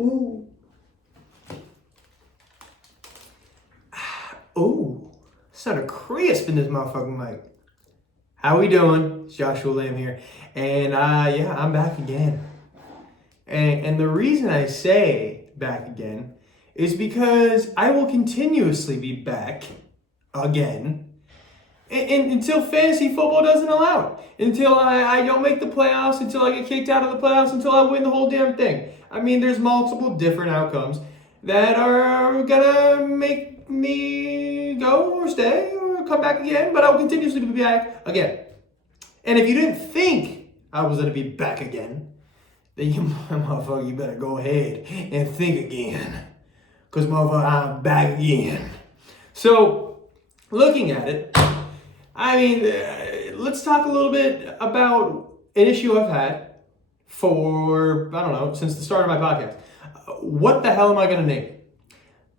Ooh. Ooh. Sounded crisp in this motherfucking mic. How we doing? It's Joshua Lamb here. And yeah, I'm back again. And the reason I say back again is because I will continuously be back again and until fantasy football doesn't allow it. Until I don't make the playoffs, until I get kicked out of the playoffs, until I win the whole damn thing. I mean, there's multiple different outcomes that are gonna make me go or stay or come back again, but I will continuously be back again. And if you didn't think I was gonna be back again, then you motherfucker, you better go ahead and think again. Cause motherfucker, I'm back again. So, looking at it, I mean, let's talk a little bit about an issue I've had for, I don't know, since the start of my podcast. What the hell am I gonna name?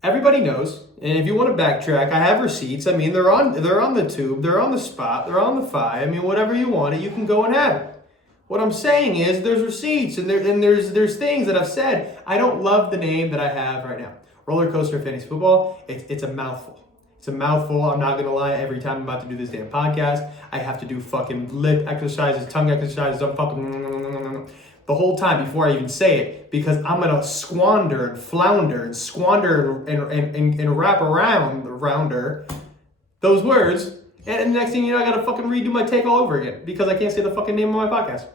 Everybody knows, and if you want to backtrack, I have receipts. I mean, they're on the tube, they're on the spot, they're on the fi. I mean, whatever you want it, you can go and have it. What I'm saying is there's receipts and there's things that I've said. I don't love the name that I have right now. Rollercoaster fantasy football, it's a mouthful. It's a mouthful. I'm not going to lie. Every time I'm about to do this damn podcast, I have to do fucking lip exercises, tongue exercises. I'm fucking the whole time before I even say it, because I'm going to squander and flounder and wrap around the rounder those words. And the next thing you know, I got to fucking redo my take all over again because I can't say the fucking name of my podcast.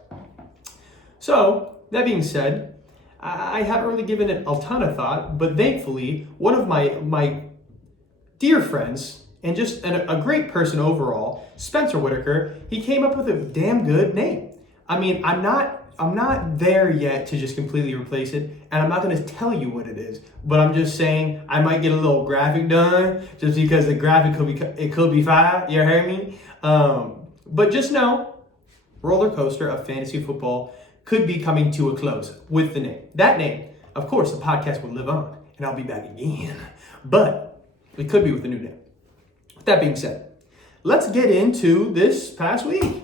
So, that being said, I haven't really given it a ton of thought, but thankfully, one of my dear friends, and just a great person overall, Spencer Whitaker, he came up with a damn good name. I mean, I'm not there yet to just completely replace it, and I'm not going to tell you what it is, but I'm just saying I might get a little graphic done just because the graphic could be fire. You hear me? But just know, Rollercoaster of fantasy football could be coming to a close with the name. That name, of course, the podcast will live on, and I'll be back again. But it could be with a new name. With that being said, let's get into this past week.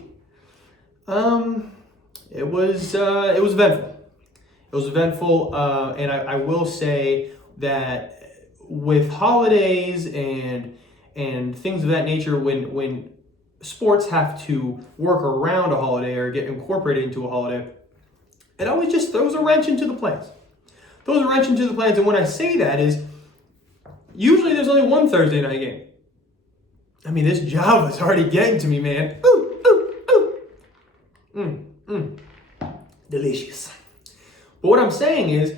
It was eventful. It was eventful, and I will say that with holidays and things of that nature, when sports have to work around a holiday or get incorporated into a holiday, it always just throws a wrench into the plans. And when I say that is, usually there's only one Thursday night game. I mean, this job is already getting to me, man. Delicious. But what I'm saying is,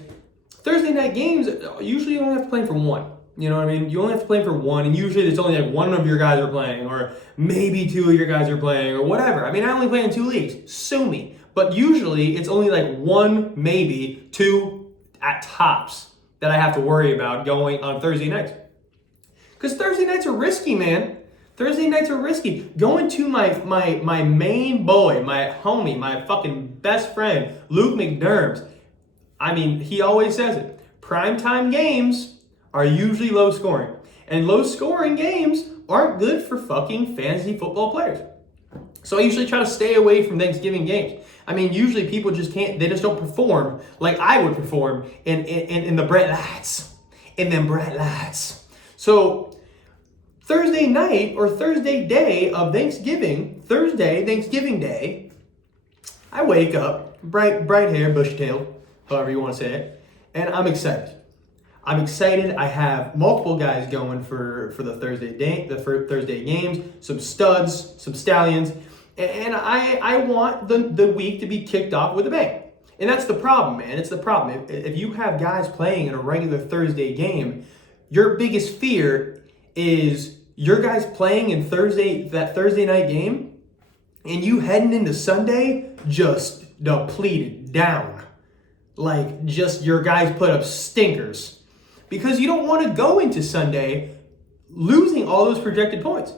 Thursday night games, usually you only have to play for one. You know what I mean? You only have to play for one, and usually there's only like one of your guys are playing, or maybe two of your guys are playing, or whatever. I mean, I only play in 2 leagues. Sue me. But usually it's only like one, maybe two at tops that I have to worry about going on Thursday nights. Because Thursday nights are risky, man. Thursday nights are risky. Going to my main boy, my homie, my fucking best friend, Luke McDermott. I mean, he always says it. Primetime games are usually low scoring. And low scoring games aren't good for fucking fantasy football players. So I usually try to stay away from Thanksgiving games. I mean, usually people just can't, they just don't perform like I would perform in the bright lights. In them bright lights. So Thursday night or Thursday day of Thanksgiving Day, I wake up, bright hair, bushy-tailed, however you want to say it, and I'm excited. I have multiple guys going for the Thursday games, some studs, some stallions, and I want the week to be kicked off with a bang. And that's the problem, man. It's the problem. If you have guys playing in a regular Thursday game, your biggest fear is your guys playing in that Thursday night game, and you heading into Sunday just depleted down. Like, just your guys put up stinkers. Because you don't want to go into Sunday losing all those projected points.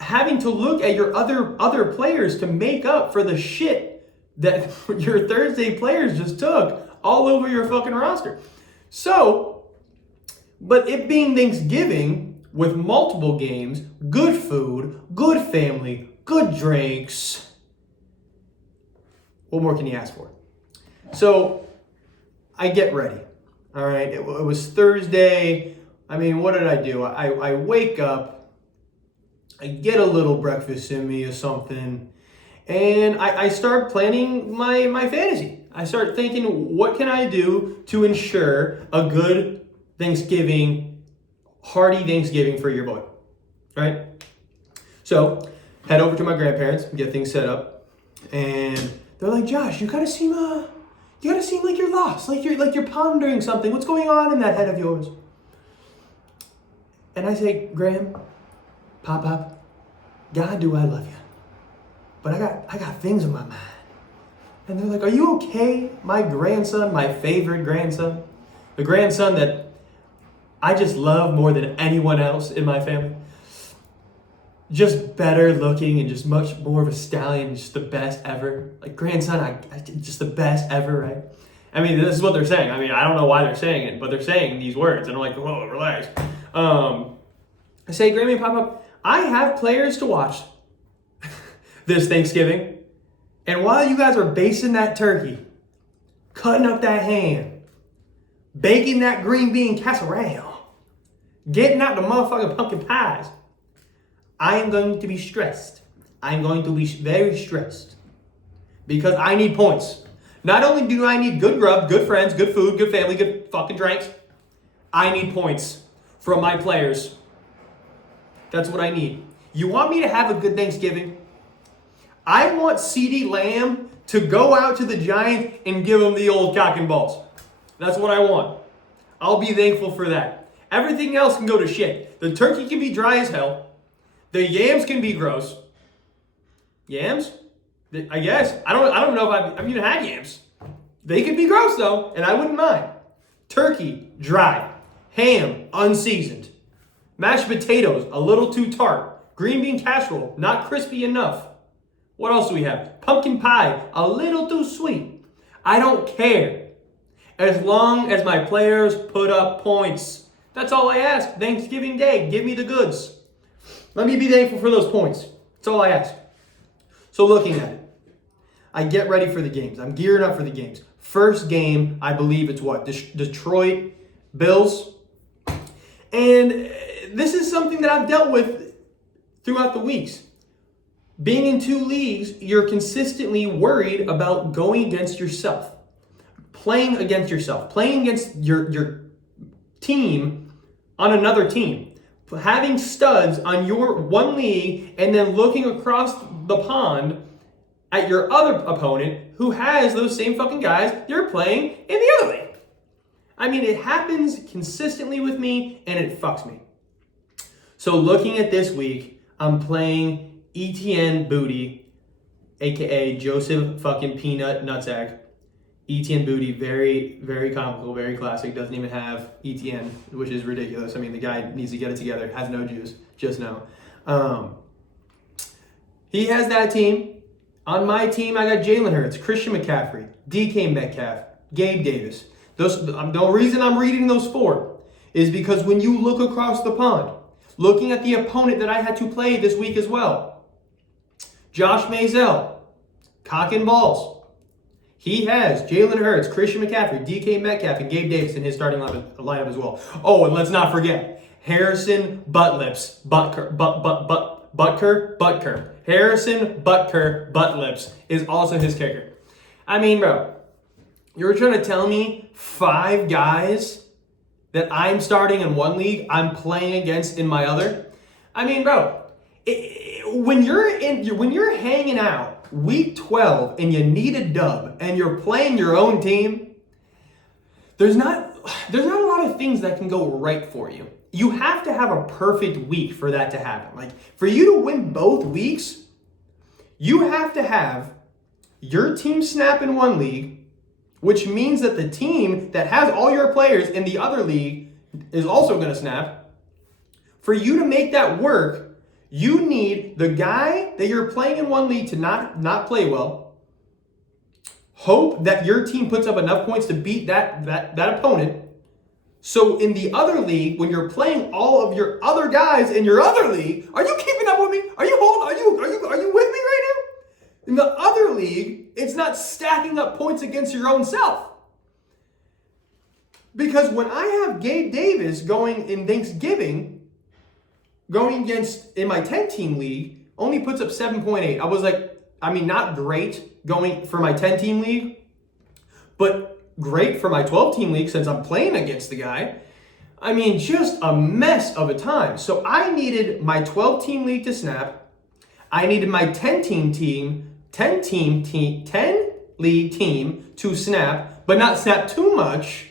Having to look at your other players to make up for the shit that your Thursday players just took all over your fucking roster. So, but it being Thanksgiving with multiple games, good food, good family, good drinks, what more can you ask for? So, I get ready. All right, it was Thursday. I mean, what did I do? I wake up, I get a little breakfast in me or something, and I start planning my fantasy. I start thinking, what can I do to ensure a good Thanksgiving, hearty Thanksgiving for your boy, right? So, head over to my grandparents, get things set up, and they're like, Josh, you gotta seem like you're lost, like you're pondering something. What's going on in that head of yours? And I say, Graham, Pop, God, do I love you? But I got things in my mind. And they're like, are you okay? My grandson, my favorite grandson, the grandson that I just love more than anyone else in my family. Just better looking and just much more of a stallion, just the best ever. Like grandson, I just the best ever, right? I mean, this is what they're saying. I mean, I don't know why they're saying it, but they're saying these words. And I'm like, whoa, relax. I say, Grammy and Pop-Up, I have players to watch this Thanksgiving. And while you guys are basting that turkey, cutting up that ham, baking that green bean casserole, getting out the motherfucking pumpkin pies, I am going to be stressed. I'm going to be very stressed because I need points. Not only do I need good grub, good friends, good food, good family, good fucking drinks, I need points from my players. That's what I need. You want me to have a good Thanksgiving? I want CeeDee Lamb to go out to the Giants and give them the old cock and balls. That's what I want. I'll be thankful for that. Everything else can go to shit. The turkey can be dry as hell. The yams can be gross. Yams? I guess. I don't know if I've even had yams. They could be gross though, and I wouldn't mind. Turkey, dry. Ham, unseasoned. Mashed potatoes, a little too tart. Green bean casserole, not crispy enough. What else do we have? Pumpkin pie, a little too sweet. I don't care. As long as my players put up points. That's all I ask. Thanksgiving Day, give me the goods. Let me be thankful for those points. That's all I ask. So looking at it, I get ready for the games. I'm gearing up for the games. First game, I believe it's what? Detroit Bills. And this is something that I've dealt with throughout the weeks. Being in two leagues, you're consistently worried about going against yourself. Playing against yourself. Playing against your team on another team. Having studs on your one league and then looking across the pond at your other opponent who has those same fucking guys you're playing in the other league. I mean, it happens consistently with me and it fucks me. So looking at this week, I'm playing ETN Booty, aka Joseph fucking Peanut Nutsack. ETN Booty, very, very comical, very classic. Doesn't even have ETN, which is ridiculous. I mean, the guy needs to get it together. Has no juice, just now. He has that team. On my team, I got Jalen Hurts, Christian McCaffrey, DK Metcalf, Gabe Davis. The reason I'm reading those four is because when you look across the pond, looking at the opponent that I had to play this week as well, Josh Mazel, cock and balls. He has Jalen Hurts, Christian McCaffrey, DK Metcalf, and Gabe Davis in his starting lineup as well. Oh, and let's not forget, Harrison Butlips, Butker. Harrison Butker Butlips is also his kicker. I mean, bro, you're trying to tell me 5 guys that I'm starting in one league, I'm playing against in my other? I mean, bro, when you're hanging out week 12 and you need a dub and you're playing your own team, there's not a lot of things that can go right for you. You have to have a perfect week for that to happen. Like, for you to win both weeks, you have to have your team snap in one league, which means that the team that has all your players in the other league is also going to snap. For you to make that work, you need the guy that you're playing in one league to not play well. Hope that your team puts up enough points to beat that opponent. So in the other league, when you're playing all of your other guys in your other league, are you keeping up with me? Are you with me right now? In the other league, it's not stacking up points against your own self. Because when I have Gabe Davis going in Thanksgiving, going against in my 10-team league, only puts up 7.8. I was like, I mean, not great going for my 10-team league, but great for my 12-team league since I'm playing against the guy. I mean, just a mess of a time. So I needed my 12-team league to snap. I needed my 10 league team to snap, but not snap too much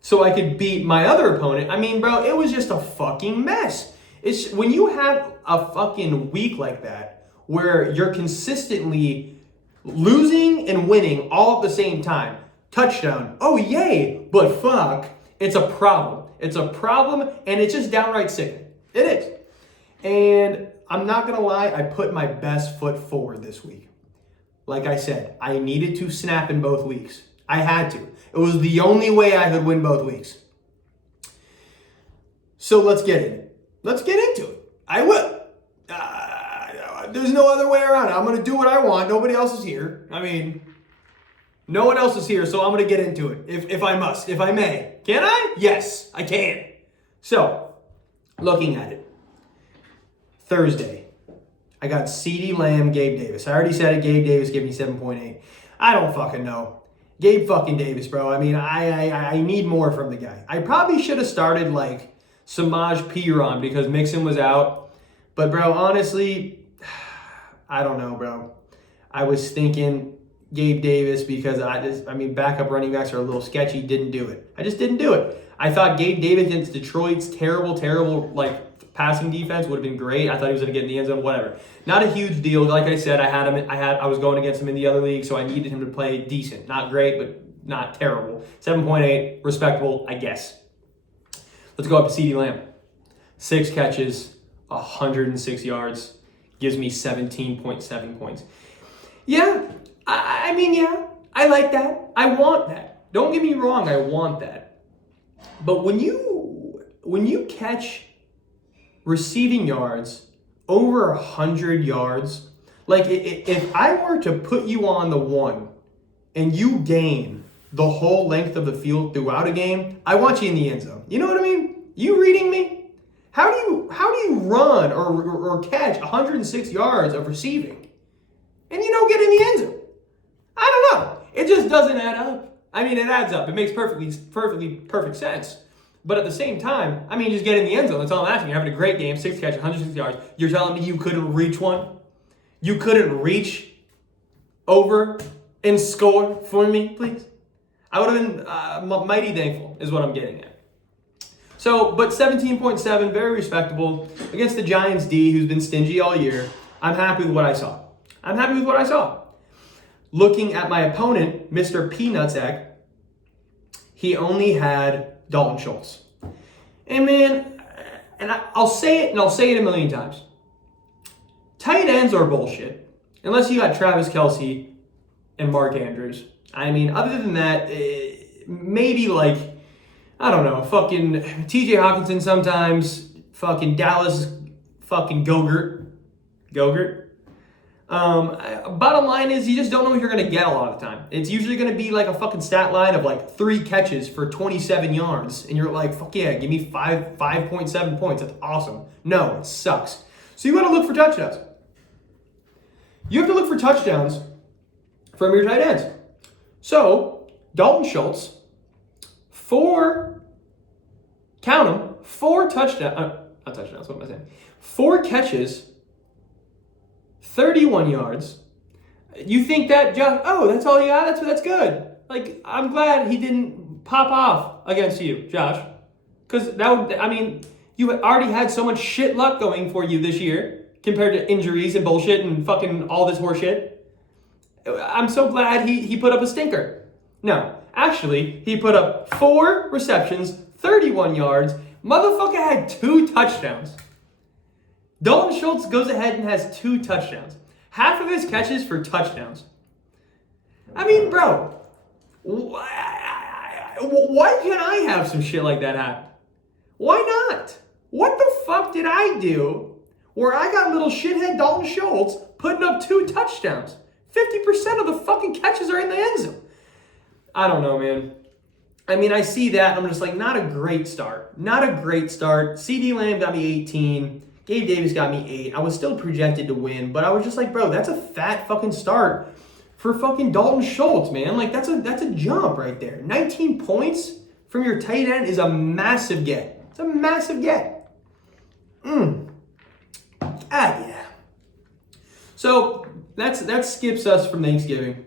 so I could beat my other opponent. I mean, bro, it was just a fucking mess. It's when you have a fucking week like that where you're consistently losing and winning all at the same time. Touchdown. Oh, yay. But fuck, it's a problem. It's a problem, and it's just downright sickening. It is. And I'm not going to lie, I put my best foot forward this week. Like I said, I needed to snap in both weeks. I had to. It was the only way I could win both weeks. So let's get in it. Let's get into it. I will. There's no other way around it. I'm going to do what I want. Nobody else is here. I mean, no one else is here, so I'm going to get into it. If I must, if I may. Can I? Yes, I can. So, looking at it. Thursday, I got CeeDee Lamb, Gabe Davis. I already said it. Gabe Davis gave me 7.8. I don't fucking know. Gabe fucking Davis, bro. I mean, I need more from the guy. I probably should have started like Samaj Piron because Mixon was out. But, bro, honestly, I don't know, bro. I was thinking Gabe Davis because backup running backs are a little sketchy. Didn't do it. I just didn't do it. I thought Gabe Davis against Detroit's terrible, passing defense would have been great. I thought he was going to get in the end zone, whatever. Not a huge deal. Like I said, I was going against him in the other league, so I needed him to play decent. Not great, but not terrible. 7.8, respectable, I guess. Let's go up to CeeDee Lamb. 6 catches, 106 yards, gives me 17.7 points. Yeah, I like that. I want that. Don't get me wrong, I want that. But when you catch receiving yards over 100 yards, like if I were to put you on the one and you gain the whole length of the field throughout a game, I want you in the end zone. You know what I mean? You reading me? How do you run or catch 106 yards of receiving and you don't get in the end zone? I don't know. It just doesn't add up. I mean, it adds up. It makes perfect sense. But at the same time, I mean, just get in the end zone. That's all I'm asking. You're having a great game, 6 catches, 106 yards. You're telling me you couldn't reach one? You couldn't reach over and score for me, please? I would have been mighty thankful is what I'm getting at. So, but 17.7, very respectable. Against the Giants D, who's been stingy all year, I'm happy with what I saw. Looking at my opponent, Mr. Peanutsack, he only had Dalton Schultz. And man, I'll say it a million times. Tight ends are bullshit. Unless you got Travis Kelce and Mark Andrews. I mean, other than that, maybe I don't know, fucking TJ Hawkinson sometimes, fucking Dallas, fucking Gogurt. Bottom line is you just don't know what you're going to get a lot of the time. It's usually going to be like a fucking stat line of 3 catches for 27 yards. And you're like, fuck yeah, give me 5.7 points. That's awesome. No, it sucks. So you got to look for touchdowns. You have to look for touchdowns from your tight ends. So Dalton Schultz, 4 touchdowns, what am I saying? 4 catches, 31 yards. You think that Josh, that's all you got? That's good. I'm glad he didn't pop off against you, Josh. Because you already had so much shit luck going for you this year compared to injuries and bullshit and fucking all this horse shit. I'm so glad he put up a stinker. No, actually, he put up 4 receptions, 31 yards. Motherfucker had 2 touchdowns. Dalton Schultz goes ahead and has 2 touchdowns. Half of his catches for touchdowns. I mean, bro, why can't I have some shit like that happen? Why not? What the fuck did I do where I got little shithead Dalton Schultz putting up 2 touchdowns? 50% of the fucking catches are in the end zone. I don't know, man. I mean, I see that. I'm just like, not a great start. Not a great start. CD Lamb got me 18. Gabe Davis got me 8. I was still projected to win, but I was just like, bro, that's a fat fucking start for fucking Dalton Schultz, man. Like, that's a jump right there. 19 points from your tight end is a massive get. It's a massive get. Yeah. So that skips us from Thanksgiving.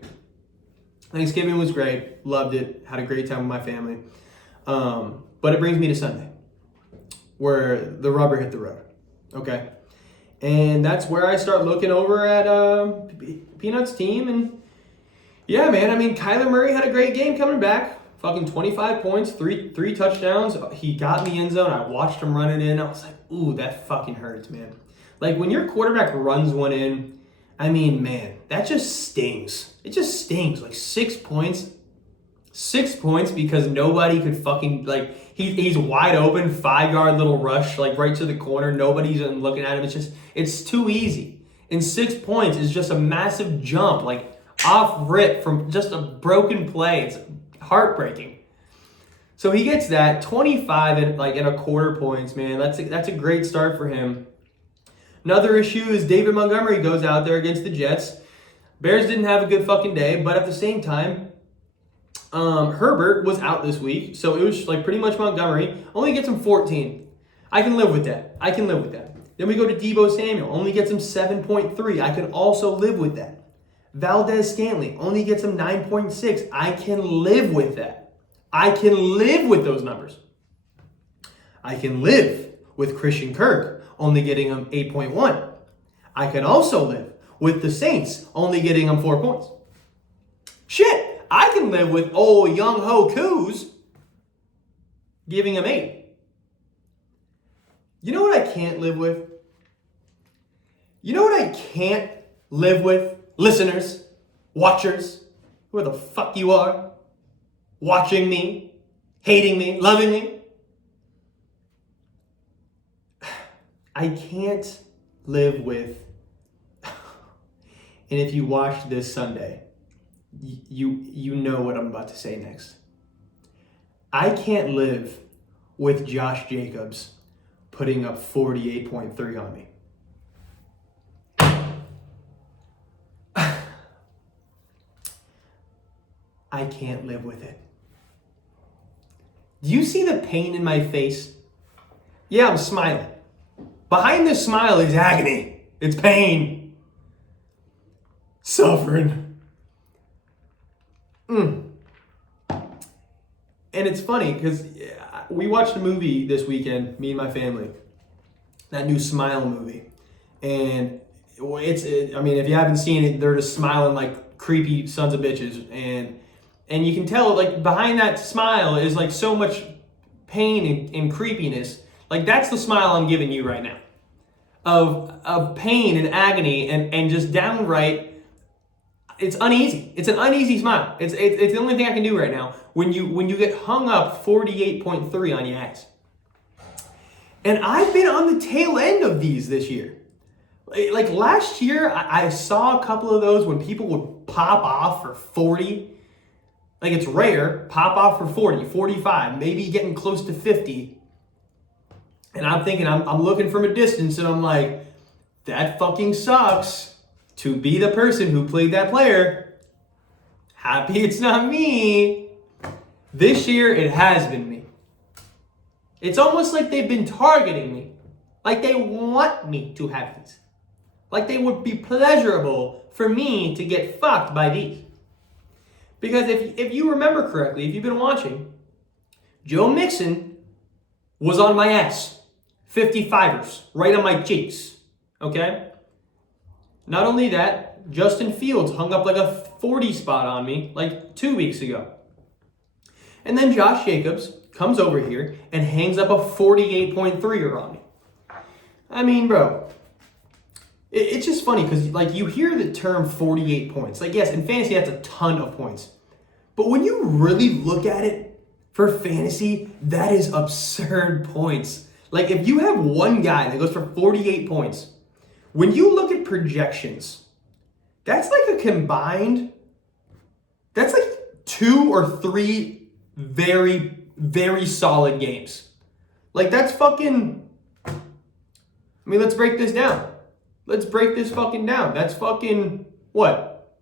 Thanksgiving was great. Loved it. Had a great time with my family. But it brings me to Sunday, where the rubber hit the road. Okay? And that's where I start looking over at Peanut's team. And yeah, man, I mean, Kyler Murray had a great game coming back. Fucking 25 points, three touchdowns. He got in the end zone. I watched him run it in. I was like, ooh, that fucking hurts, man. Like, when your quarterback runs one in, I mean, man, that just stings. It just stings. Like, 6 points. 6 points because nobody could fucking, like, he's wide open, 5-yard little rush, like, right to the corner. Nobody's even looking at him. It's too easy. And 6 points is just a massive jump, like, off rip from just a broken play. It's heartbreaking. So he gets that 25 and a quarter points, man. That's a great start for him. Another issue is David Montgomery goes out there against the Jets. Bears didn't have a good fucking day, but at the same time, Herbert was out this week, so it was like pretty much Montgomery. Only gets him 14. I can live with that. Then we go to Deebo Samuel. Only gets him 7.3. I can also live with that. Valdez Scantling only gets him 9.6. I can live with that. I can live with those numbers. I can live with Christian Kirk only getting him 8.1. I can also live with the Saints only getting him 4 points. Shit, I can live with old Young Ho Koo's giving him 8. You know what I can't live with? You know what I can't live with? Listeners, watchers, whoever the fuck you are, watching me, hating me, loving me. I can't live with, and if you watched this Sunday, you know what I'm about to say next. I can't live with Josh Jacobs putting up 48.3 on me. I can't live with it. Do you see the pain in my face? Yeah, I'm smiling. Behind this smile is agony. It's pain. Suffering. And it's funny because we watched a movie this weekend, me and my family. That new Smile movie. And I mean, if you haven't seen it, they're just smiling like creepy sons of bitches. And you can tell, like, behind that smile is, like, so much pain and creepiness. Like, that's the smile I'm giving you right now. Of pain and agony and just downright, it's uneasy. It's an uneasy smile. It's the only thing I can do right now when you get hung up 48.3 on your ass. And I've been on the tail end of these this year. Like, last year, I saw a couple of those when people would pop off for 40. Like, it's rare, pop off for 40, 45, maybe getting close to 50. And I'm thinking, I'm looking from a distance, and I'm like, that fucking sucks to be the person who played that player. Happy it's not me. This year, it has been me. It's almost like they've been targeting me. Like they want me to have these. Like they would be pleasurable for me to get fucked by these. Because if you remember correctly, if you've been watching, Joe Mixon was on my ass. 55ers, right on my cheeks. Okay? Not only that, Justin Fields hung up like a 40 spot on me like 2 weeks ago. And then Josh Jacobs comes over here and hangs up a 48.3er on me. I mean, bro, it's just funny because, like, you hear the term 48 points. Like, yes, in fantasy, that's a ton of points. But when you really look at it for fantasy, that is absurd points. Like, if you have one guy that goes for 48 points, when you look at projections, that's like a combined, that's like 2 or 3 very, very solid games. Like, that's fucking... I mean, let's break this down. Let's break this fucking down. That's fucking... What?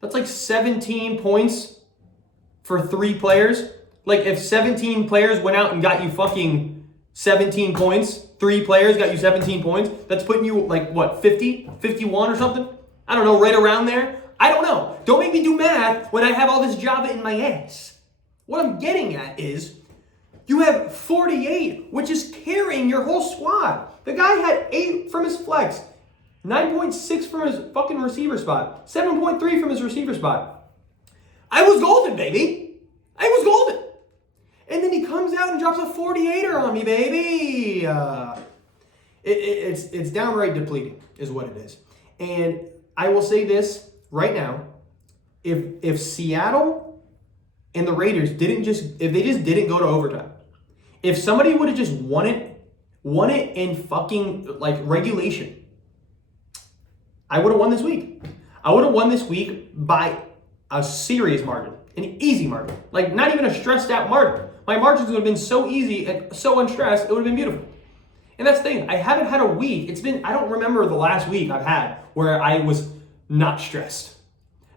That's like 17 points for 3 players. Like, if 17 players went out and got you fucking 17 points, 3 players got you 17 points, that's putting you, like, what, 50? 51 or something? I don't know, right around there? I don't know. Don't make me do math when I have all this Java in my ass. What I'm getting at is, you have 48, which is carrying your whole squad. The guy had 8 from his flex, 9.6 from his fucking receiver spot, 7.3 from his receiver spot. I was golden, baby. I was golden. And then he comes out and drops a 48er on me, baby. It's downright depleting, is what it is. And I will say this right now: if Seattle and the Raiders if they just didn't go to overtime, if somebody would have just won it in fucking like regulation, I would have won this week. I would have won this week by a serious margin, an easy margin, like not even a stressed out margin. My margins would have been so easy and so unstressed, it would have been beautiful. And that's the thing, I haven't had a week, I don't remember the last week I've had where I was not stressed.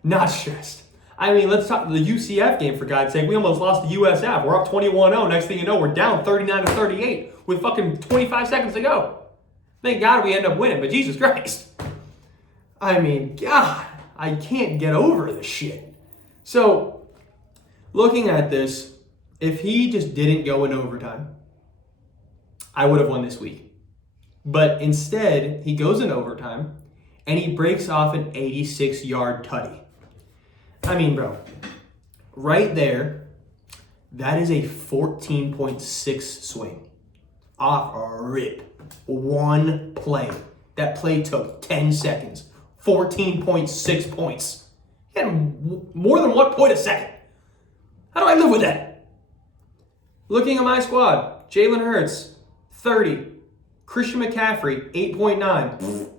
Not stressed. I mean, let's talk the UCF game, for God's sake. We almost lost the USF. We're up 21-0. Next thing you know, we're down 39-38 with fucking 25 seconds to go. Thank God we end up winning, but Jesus Christ. I mean, God, I can't get over this shit. So, looking at this, if he just didn't go in overtime, I would have won this week. But instead, he goes in overtime, and he breaks off an 86-yard tutty. I mean, bro, right there, that is a 14.6 swing. Off a rip. One play. That play took 10 seconds. 14.6 points. He had more than 1 point a second. How do I live with that? Looking at my squad, Jalen Hurts, 30. Christian McCaffrey, 8.9.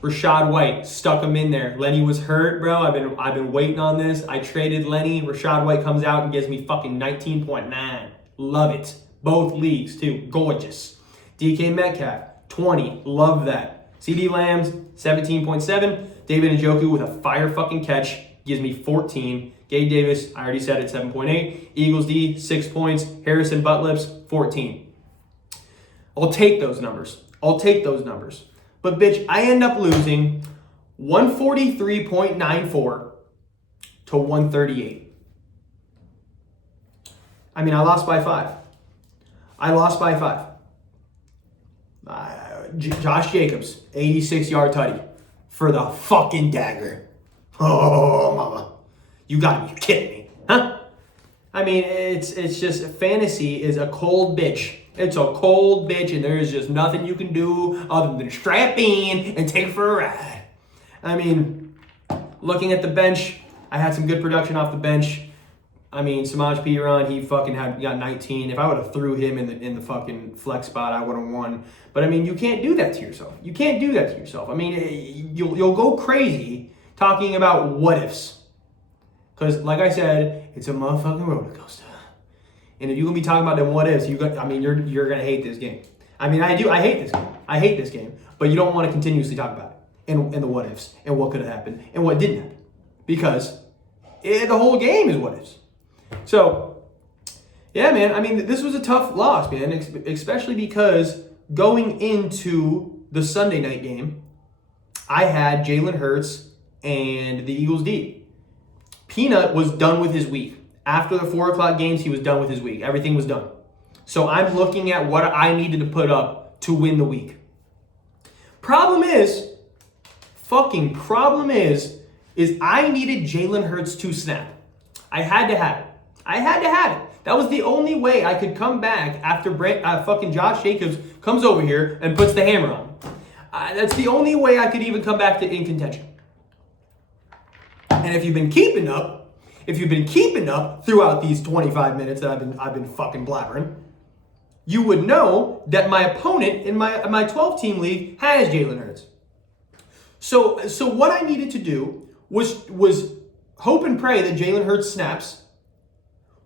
Rachaad White, stuck him in there. Lenny was hurt, bro. I've been waiting on this. I traded Lenny. Rachaad White comes out and gives me fucking 19.9. Love it. Both leagues, too. Gorgeous. DK Metcalf, 20. Love that. CD Lambs, 17.7. David Njoku with a fire fucking catch. Gives me 14. Gabe Davis, I already said it, 7.8. Eagles D, 6 points. Harrison Butlips, 14. I'll take those numbers. But bitch, I end up losing 143.94 to 138. I mean, I lost by 5. Josh Jacobs, 86-yard tutty for the fucking dagger. Oh, mama. You gotta be kidding me, huh? I mean, it's just, fantasy is a cold bitch. It's a cold bitch, and there is just nothing you can do other than strap in and take it for a ride. I mean, looking at the bench, I had some good production off the bench. I mean, Samaj Piran, he fucking got 19. If I would have threw him in the fucking flex spot, I would have won. But I mean, you can't do that to yourself. I mean, you'll go crazy talking about what ifs. Because, like I said, it's a motherfucking roller coaster. And if you're going to be talking about them what ifs, you're going to hate this game. I mean, I hate this game. But you don't want to continuously talk about it. And the what ifs. And what could have happened. And what didn't happen. Because the whole game is what ifs. So, yeah, man. I mean, this was a tough loss, man. Especially because going into the Sunday night game, I had Jalen Hurts and the Eagles D. Peanut was done with his week. After the 4 o'clock games, he was done with his week. Everything was done. So I'm looking at what I needed to put up to win the week. Problem is I needed Jalen Hurts to snap. I had to have it. That was the only way I could come back after fucking Josh Jacobs comes over here and puts the hammer on. That's the only way I could even come back in contention. And if you've been keeping up throughout these 25 minutes that I've been fucking blabbering, you would know that my opponent in my 12-team league has Jalen Hurts. So what I needed to do was hope and pray that Jalen Hurts snaps,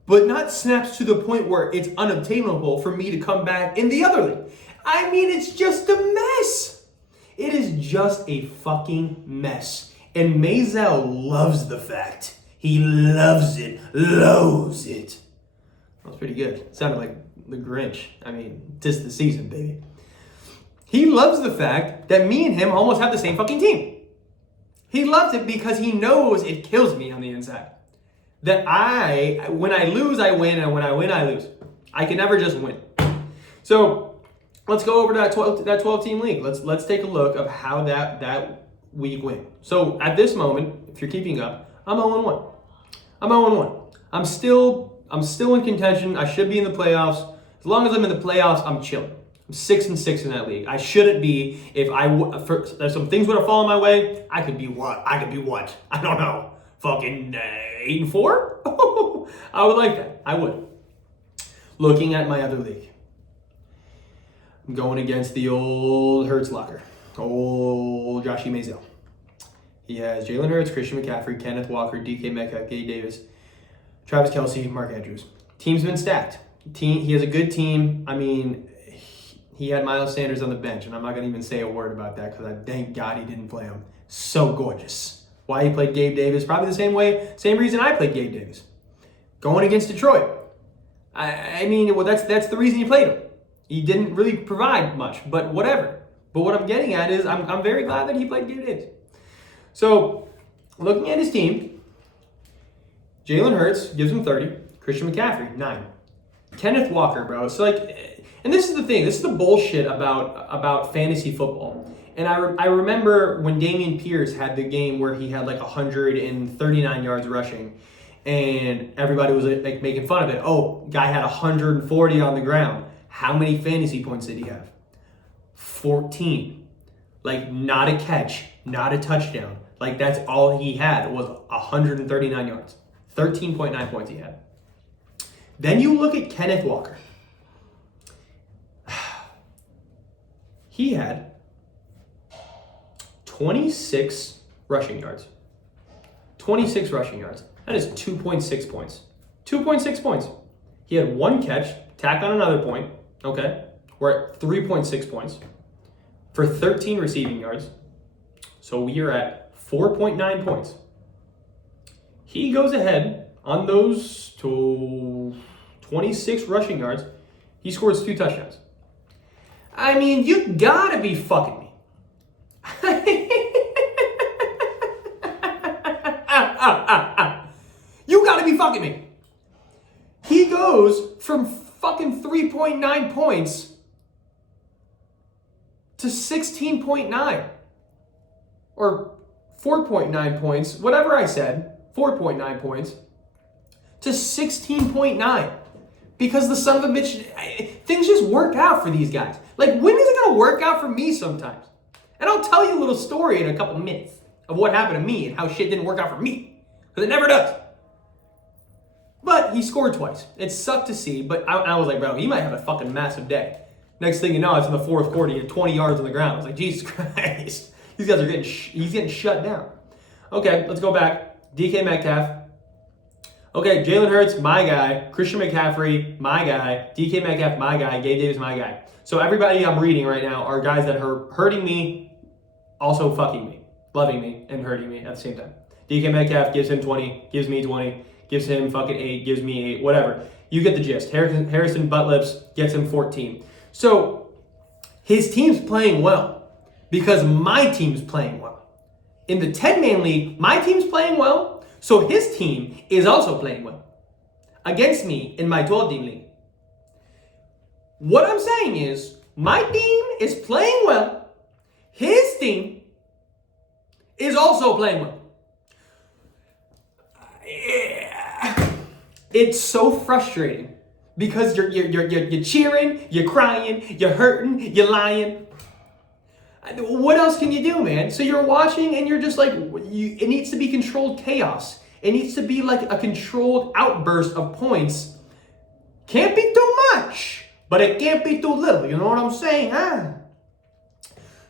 but not snaps to the point where it's unobtainable for me to come back in the other league. I mean, it's just a mess. It is just a fucking mess. And Maisel loves the fact. He loves it. Loves it. That was pretty good. It sounded like the Grinch. I mean, 'tis the season, baby. He loves the fact that me and him almost have the same fucking team. He loves it because he knows it kills me on the inside. That when I lose, I win, and when I win, I lose. I can never just win. So let's go over to that 12-team league. Let's take a look of how that week went. So at this moment, if you're keeping up, I'm 0-1. I'm 0-1. I'm still in contention. I should be in the playoffs. As long as I'm in the playoffs, I'm chilling. I'm 6-6 in that league. I shouldn't be. If some things would have fallen my way, I could be what? I don't know. Fucking 8-4? I would like that. I would. Looking at my other league, I'm going against the old Hurts locker. Old Joshy Maisel. He has Jalen Hurts, Christian McCaffrey, Kenneth Walker, DK Metcalf, Gabe Davis, Travis Kelce, Mark Andrews. Team's been stacked. He has a good team. I mean, he had Miles Sanders on the bench, and I'm not going to even say a word about that because I thank God he didn't play him. So gorgeous. Why he played Gabe Davis? Probably the same reason I played Gabe Davis. Going against Detroit. I mean, well, that's the reason he played him. He didn't really provide much, but whatever. But what I'm getting at is I'm very glad that he played Gabe Davis. So, looking at his team, Jalen Hurts gives him 30. Christian McCaffrey, 9. Kenneth Walker, bro. It's like, and this is the thing. This is the bullshit about fantasy football. And I remember when Dameon Pierce had the game where he had like 139 yards rushing, and everybody was like making fun of it. Oh, guy had 140 on the ground. How many fantasy points did he have? 14. Like, not a catch, not a touchdown. Like, that's all he had was 139 yards. 13.9 points he had. Then you look at Kenneth Walker. He had 26 rushing yards. 26 rushing yards. That is 2.6 points. 2.6 points. He had one catch, tack on another point. Okay. We're at 3.6 points for 13 receiving yards. So we are at 4.9 points. He goes ahead on those to 26 rushing yards. He scores 2 touchdowns. I mean, you gotta be fucking me. You gotta be fucking me. He goes from fucking 3.9 points to 16.9 or 4.9 points, whatever I said, 4.9 points to 16.9 because the son of a bitch, things just work out for these guys. Like, when is it going to work out for me sometimes? And I'll tell you a little story in a couple minutes of what happened to me and how shit didn't work out for me, because it never does. But he scored twice. It sucked to see, but I was like, bro, he might have a fucking massive day. Next thing you know, it's in the fourth quarter, he had 20 yards on the ground. I was like, Jesus Christ. These guys are he's getting shut down. Okay, let's go back. DK Metcalf. Okay, Jalen Hurts, my guy. Christian McCaffrey, my guy. DK Metcalf, my guy. Gabe Davis, my guy. So everybody I'm reading right now are guys that are hurting me, also fucking me, loving me, and hurting me at the same time. DK Metcalf gives him 20, gives me 20, gives him fucking 8, gives me 8, whatever. You get the gist. Harrison Butlips gets him 14. So his team's playing well because my team's playing well. In the 10-man league, my team's playing well, so his team is also playing well against me in my 12-team league. What I'm saying is, my team is playing well. His team is also playing well. It's so frustrating because you're cheering, you're crying, you're hurting, you're lying. What else can you do, man? So you're watching and you're just like, it needs to be controlled chaos. It needs to be like a controlled outburst of points. Can't be too much, but it can't be too little. You know what I'm saying, huh?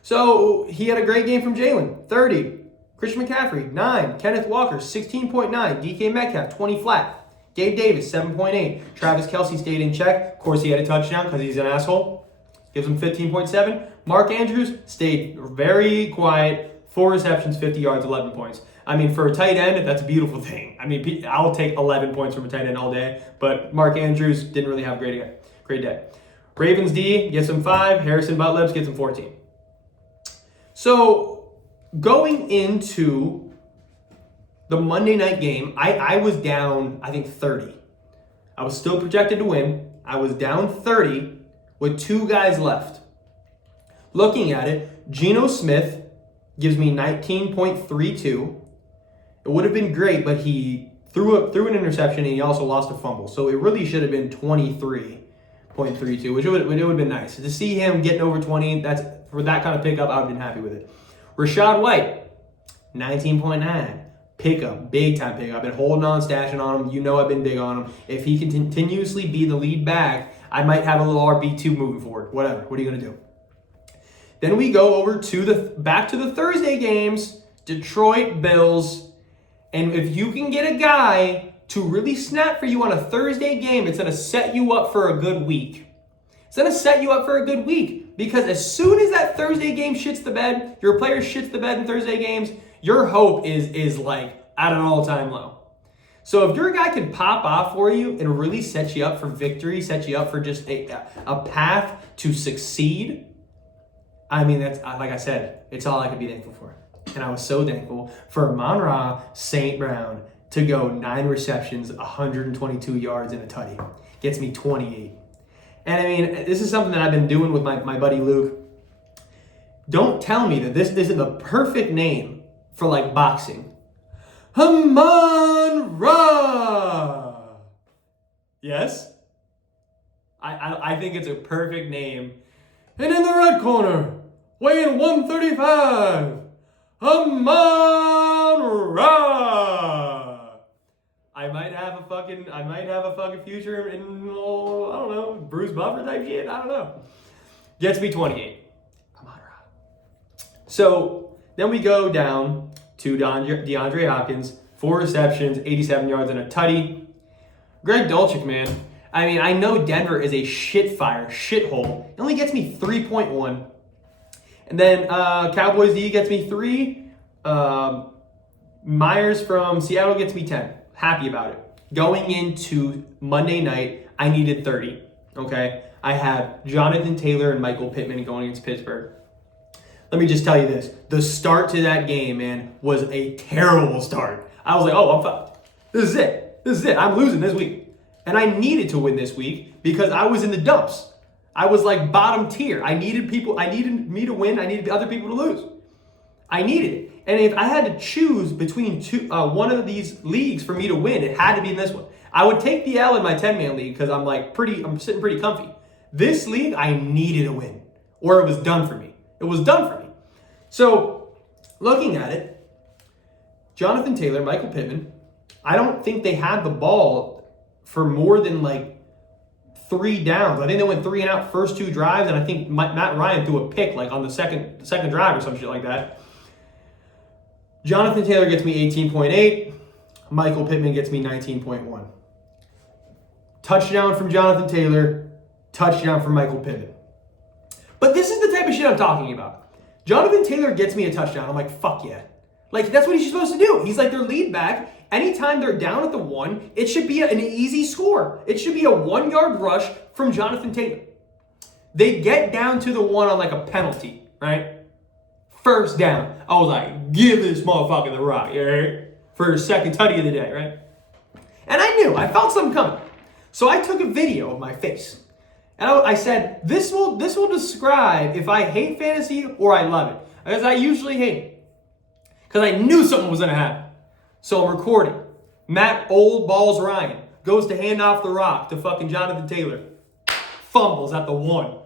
So he had a great game from Jalen. 30. Christian McCaffrey, 9. Kenneth Walker, 16.9. DK Metcalf, 20 flat. Gabe Davis, 7.8. Travis Kelce stayed in check. Of course, he had a touchdown because he's an asshole. Gives him 15.7. Mark Andrews stayed very quiet. 4 receptions, 50 yards, 11 points. I mean, for a tight end, that's a beautiful thing. I mean, I'll take 11 points from a tight end all day. But Mark Andrews didn't really have a great day. Ravens D gets him 5. Harrison Butler gets him 14. So, going into the Monday night game, I was down, I think, 30. I was still projected to win. I was down 30 with 2 guys left. Looking at it, Geno Smith gives me 19.32. It would have been great, but he threw an interception and he also lost a fumble. So it really should have been 23.32, which would have been nice. To see him getting over 20, for that kind of pickup, I would have been happy with it. Rashad White, 19.9. Pickup, big time pickup. I've been holding on, stashing on him. You know I've been big on him. If he can continuously be the lead back, I might have a little RB2 moving forward. Whatever. What are you going to do? Then we go over back to the Thursday games. Detroit Bills. And if you can get a guy to really snap for you on a Thursday game, it's going to set you up for a good week. It's going to set you up for a good week. Because as soon as that Thursday game shits the bed, your player shits the bed in Thursday games, your hope is like at an all-time low. So if your guy can pop off for you and really set you up for victory, set you up for just a path to succeed, I mean, that's, like I said, it's all I could be thankful for. And I was so thankful for Amon-Ra St. Brown to go 9 receptions, 122 yards, and a tutty. Gets me 28. And I mean, this is something that I've been doing with my buddy Luke. Don't tell me that this isn't the perfect name for like boxing. Amon-Ra! Yes? I think it's a perfect name. And in the red corner, weighing 135, Amon-Ra! I might have a fucking future in, I don't know, Bruce Buffer type shit. I don't know. Gets me 28. Amon-Ra. So then we go down to DeAndre Hopkins, 4 receptions, 87 yards, and a tutty. Greg Dulcich, man. I mean, I know Denver is a shithole. It only gets me 3.1. And then Cowboys D gets me 3. Myers from Seattle gets me 10. Happy about it. Going into Monday night, I needed 30. Okay? I have Jonathan Taylor and Michael Pittman going against Pittsburgh. Let me just tell you this. The start to that game, man, was a terrible start. I was like, I'm fucked. This is it. I'm losing this week. And I needed to win this week because I was in the dumps. I was like bottom tier. I needed me to win. I needed other people to lose. I needed it. And if I had to choose between one of these leagues for me to win, it had to be in this one. I would take the L in my 10-man league because I'm sitting pretty comfy. This league, I needed a win, or it was done for me. So, looking at it, Jonathan Taylor, Michael Pittman, I don't think they had the ball for more than like 3 downs. I think they went 3 and out first 2 drives, and I think Matt Ryan threw a pick like on the second drive or some shit like that. Jonathan Taylor gets me 18.8. Michael Pittman gets me 19.1. Touchdown from Jonathan Taylor, touchdown from Michael Pittman. But this is the type of shit I'm talking about. Jonathan Taylor gets me a touchdown. I'm like, fuck yeah. Like, that's what he's supposed to do. He's like their lead back. Anytime they're down at the 1, it should be an easy score. It should be a 1-yard rush from Jonathan Taylor. They get down to the 1 on like a penalty, right? First down. I was like, give this motherfucker the rock, right? For his second tutty of the day, right? And I felt something coming. So I took a video of my face. And I said, this will describe if I hate fantasy or I love it. Because I usually hate it. Because I knew something was going to happen. So I'm recording. Matt Old Balls Ryan goes to hand off the rock to fucking Jonathan Taylor. Fumbles at the 1.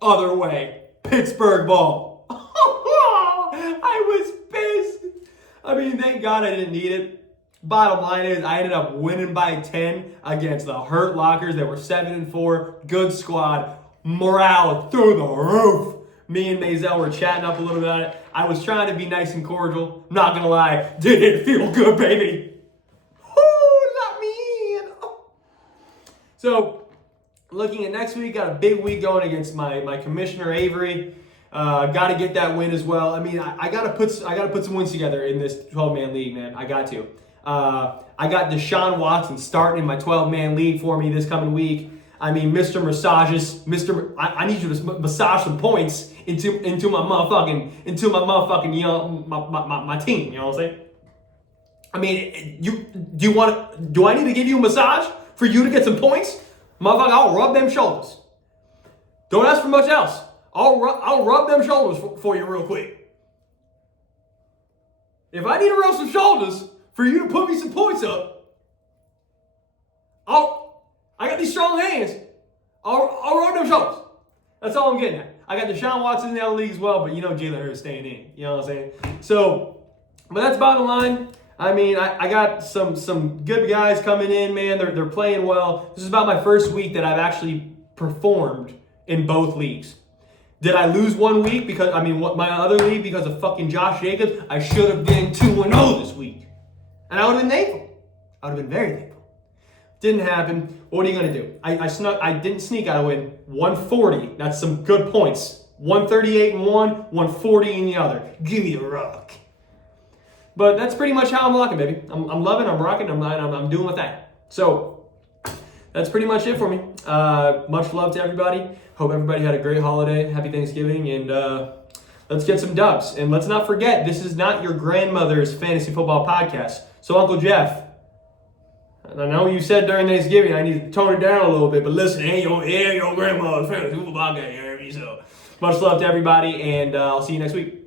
Other way. Pittsburgh ball. I was pissed. I mean, thank God I didn't need it. Bottom line is, I ended up winning by 10 against the Hurt Lockers that were 7-4. Good squad. Morale through the roof. Me and Mazel were chatting up a little bit about it. I was trying to be nice and cordial. Not gonna lie, did it feel good, baby? Woo, let me in. Oh. So, looking at next week, got a big week going against my commissioner Avery. Got to get that win as well. I mean, I gotta put some wins together in this 12-man league, man. I got to. I got Deshaun Watson starting in my 12-man league for me this coming week. I mean, Mr. Massages, I need you to massage some points into my motherfucking my team. You know what I'm saying? I mean, do I need to give you a massage for you to get some points? Motherfucker, I'll rub them shoulders. Don't ask for much else. I'll rub them shoulders for you real quick. If I need to rub some shoulders for you to put me some points up, I got these strong hands. I'll rub them shoulders. That's all I'm getting at. I got Deshaun Watson in the league as well, but you know Jalen Hurts staying in. You know what I'm saying? So, but that's bottom line. I mean, I got some good guys coming in, man. They're playing well. This is about my first week that I've actually performed in both leagues. Did I lose one week my other league because of fucking Josh Jacobs? I should have been 2-0 this week. And I would have been thankful. I would have been very thankful. Didn't happen. What are you going to do? I didn't sneak. I win 140. That's some good points. 138 in one, 140 in the other. Give me a rock. But that's pretty much how I'm rocking, baby. I'm loving, I'm rocking, I'm doing with that. So that's pretty much it for me. Much love to everybody. Hope everybody had a great holiday. Happy Thanksgiving. And let's get some dubs. And let's not forget, this is not your grandmother's fantasy football podcast. So Uncle Jeff, I know you said during Thanksgiving I need to tone it down a little bit, but listen, your grandmother's fantasy football podcast. So much love to everybody, and I'll see you next week.